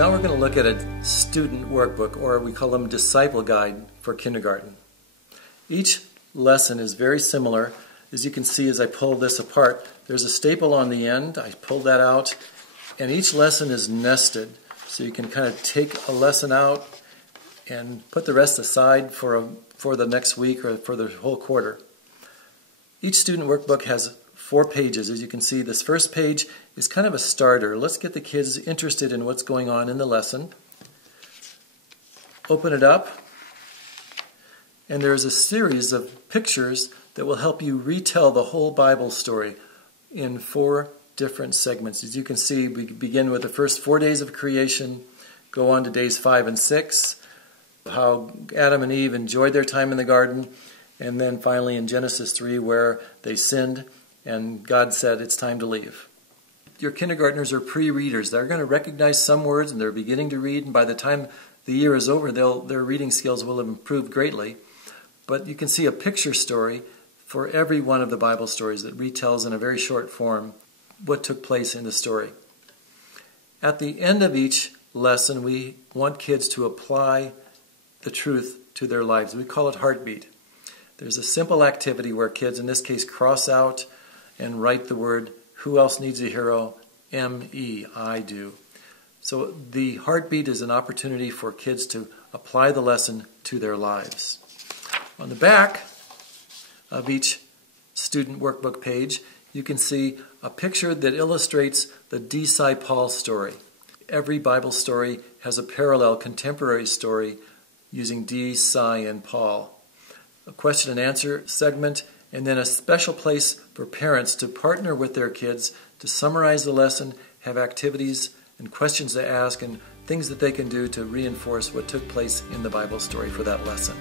Now we're going to look at a student workbook, or we call them disciple guide for kindergarten. Each lesson is very similar. As you can see as I pull this apart, there's a staple on the end. I pulled that out, and each lesson is nested. So you can kind of take a lesson out and put the rest aside for the next week or for the whole quarter. Each student workbook has 4 pages. As you can see, this first page is kind of a starter. Let's get the kids interested in what's going on in the lesson. Open it up, and there's a series of pictures that will help you retell the whole Bible story in 4 different segments. As you can see, we begin with the first 4 days of creation, go on to days 5 and 6, how Adam and Eve enjoyed their time in the garden, and then finally in Genesis 3 where they sinned and God said it's time to leave. Your kindergartners are pre-readers. They're going to recognize some words and they're beginning to read, and by the time the year is over their reading skills will have improved greatly. But you can see a picture story for every one of the Bible stories that retells in a very short form what took place in the story. At the end of each lesson, we want kids to apply the truth to their lives. We call it heartbeat. There's a simple activity where kids, in this case, cross out and write the word, "Who else needs a hero?" M-E, I do. So the heartbeat is an opportunity for kids to apply the lesson to their lives. On the back of each student workbook page, you can see a picture that illustrates the disciple story. Every Bible story has a parallel contemporary story using D, Sci, and Paul. A question and answer segment, and then a special place for parents to partner with their kids to summarize the lesson, have activities and questions to ask, and things that they can do to reinforce what took place in the Bible story for that lesson.